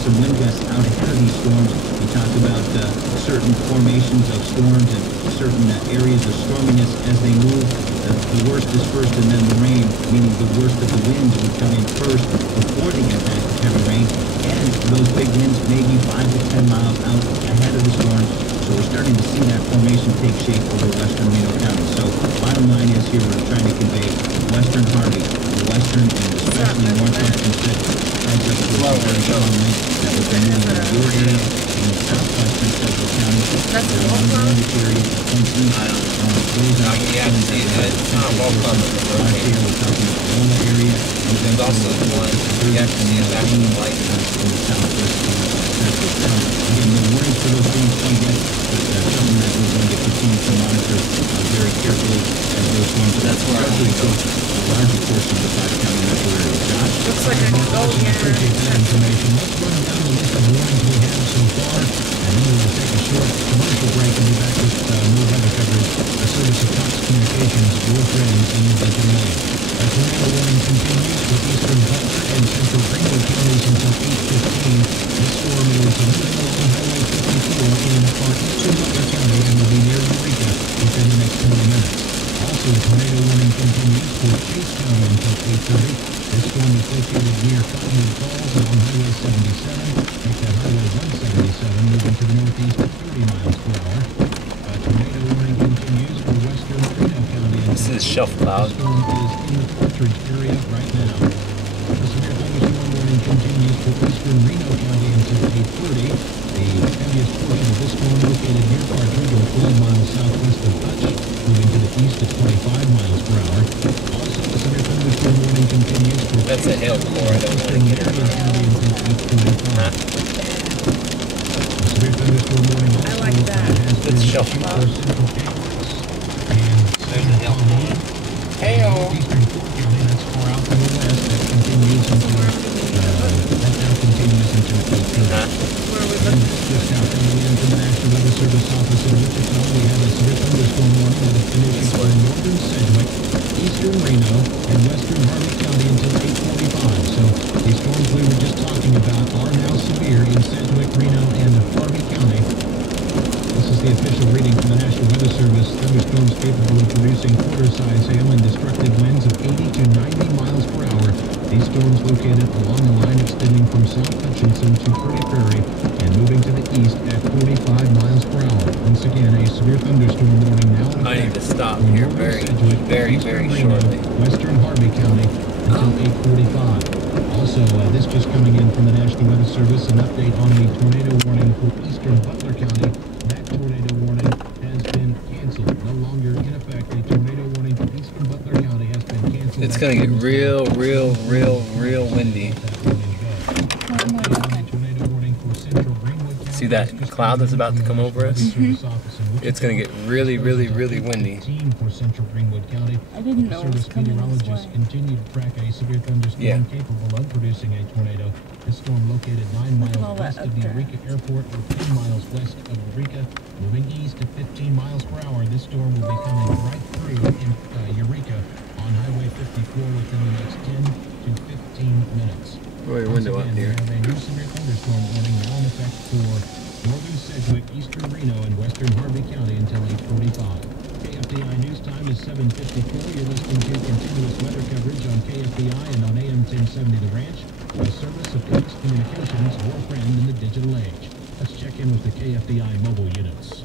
some wind gusts out ahead of these storms. We talked about certain formations of storms and certain areas of storminess as they move. The worst is first and then the rain, meaning the worst of the winds would come in first before the impact of heavy rain. And those big winds may be 5 to 10 miles out ahead of the storm. So we're starting to see that formation take shape over western Reno County. So bottom line is here we're trying to convey western Harvey, the western and especially northwestern sector. That's a very strong link that will bring in your area in the southwestern central county. That's a wall area. It's not a wall club. We're talking Reno area. There's also the one you have to see is actually light. In the southwest central county. Again, no warnings for those things quite yet, but something that we're going to continue to monitor very carefully as those storms. That's where I want to go. A larger portion of the 5-county metro area. Josh? Looks like I can go here. Appreciate that information. Let's run down the list of warnings we have so far, and then we'll take a short commercial break and be back with more weather coverage. A service of Cox Communications, your friends in the digital age. A tornado warning continues for eastern Butler and central Greenwood counties until 8:15. This storm is moving along Highway 54 in far eastern Butler County and will be near Eureka within the next 20 minutes. Also, a tornado warning continues for Chase County until 8:30. This storm is located near Cottonwood Falls along Highway 77. Make that Highway 177 moving to the northeast at 30 miles per hour. A tornado warning continues for western Reno County. This is shelf cloud. The storm is in the Partridge area right now. A severe thunderstorm warning continues for eastern Reno County until 8:30. The heaviest portion of this storm located near Partridge or 12 miles southwest of Hutch, moving to the east at 25 miles per hour. Also, a severe thunderstorm warning continues for That's a hail core. I don't eastern really care Marion County until 8:45. A severe thunderstorm warning also I like that. has been It's shelf issued cloud. for central Kansas and There's a hail core. Hail! Eastern Fort County, that's far out to the west. That continues until that now continues until 8:30. Where we And look. just now coming in from the National Weather Service office in Wichita, we have a severe thunderstorm warning that has been issued for northern Sedgwick, eastern Reno, and western Harvey County until 8:45. So these storms we were just talking about are now severe in Sedgwick, Reno, and Harvey County. This is the official reading from the National Weather Service. Thunderstorms capable of producing quarter-size hail and destructive winds of 80 to 90 miles per hour. These storms located along the line extending from South Hutchinson to Pretty Prairie and moving to the east at 45 miles per hour. Once again, a severe thunderstorm warning now in I need to effect stop for here northern very, Sedgwick, very, eastern very Reno, shortly. western Harvey County until 8:45. Also, this just coming in from the National Weather Service, an update on the tornado warning for eastern Butler County. That tornado warning has been canceled. No longer in effect. A tornado warning for eastern Butler County has been canceled. It's gonna get real windy. See that cloud that's about to come over us? It's gonna get really windy. For central Greenwood County. I didn't know it was Service coming this meteorologists way. continue to track a severe thunderstorm capable of producing a tornado. This storm located 9 Look at all miles that west up of the there. Eureka Airport or 10 miles west of Eureka, moving east at 15 miles per hour. This storm will be coming right through Eureka on Highway 54 within the next 10 to 15 minutes. Throw your window up here. We have a new severe thunderstorm warning now in effect for northern Sedgwick, eastern Reno, and western Harvey County until 8:45. KFDI News Time is 7:54. You're listening to continuous weather coverage on KFDI and on AM 1070 The Ranch, a service of Cox Communications, your friend in the digital age. Let's check in with the KFDI mobile units.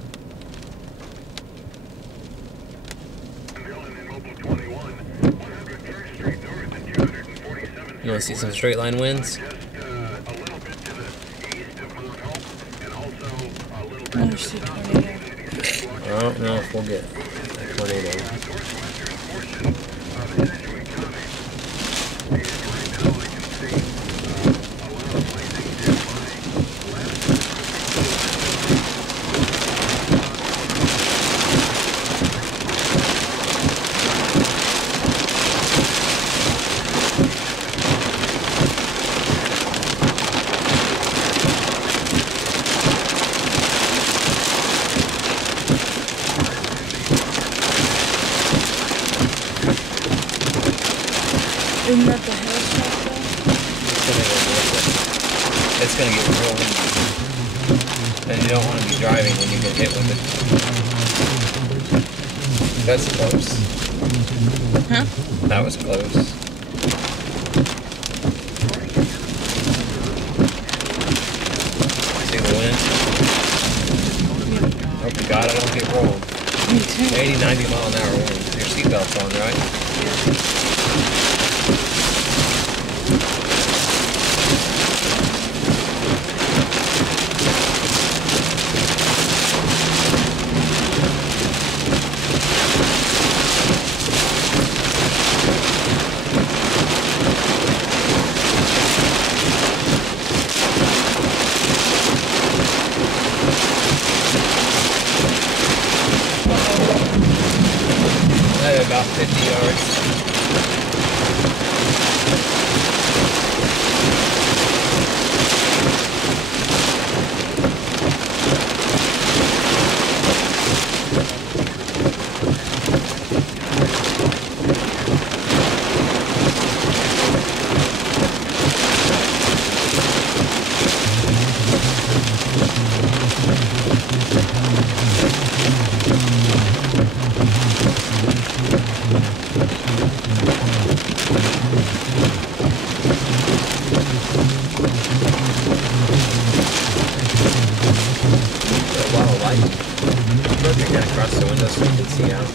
You want to see some straight line winds? Oh, shit, tornado. I don't know if we'll get a tornado. Isn't that the hail shot though? Tornado, it's gonna get real windy. And you don't want to be driving when you get hit with it. That's close. Huh? That was close. See the wind? Hope to God I don't get rolled. Me too. 80, 90 mile an hour wind. Your seatbelt's on, right? About 50 yards. Across the window so you can see out.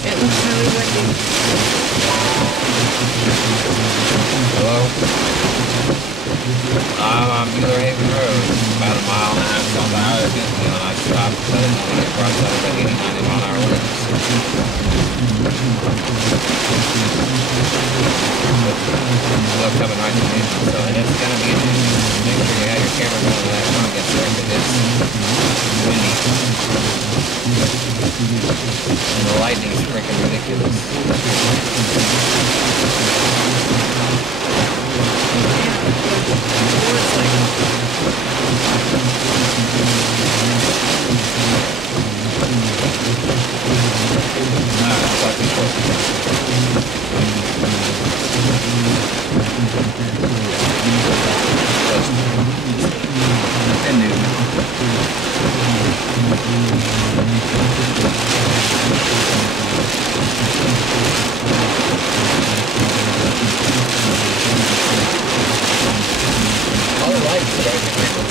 It looks really windy. Hello? I'm on Mueller Haven Road, about a mile and a half south of Arrogant, and I stopped when I crossed out at 80, 90 mile an hour winds. Still coming right to me, so and it's going to be an issue. Make sure you have your camera going when that one gets there, because it's windy. And the lightning's freaking ridiculous. All the lights are right behind us.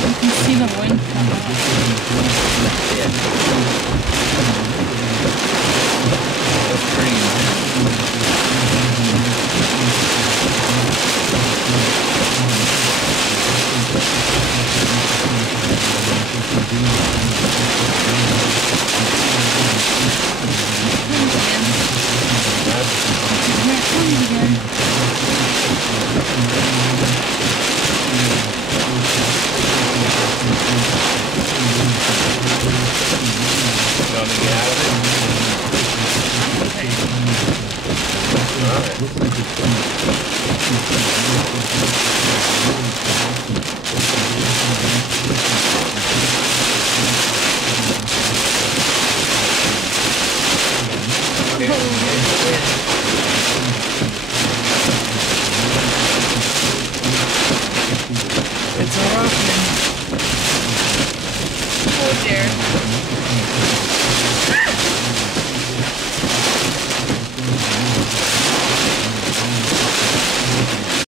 You can see the wind come up. Yeah. That's pretty. Okay.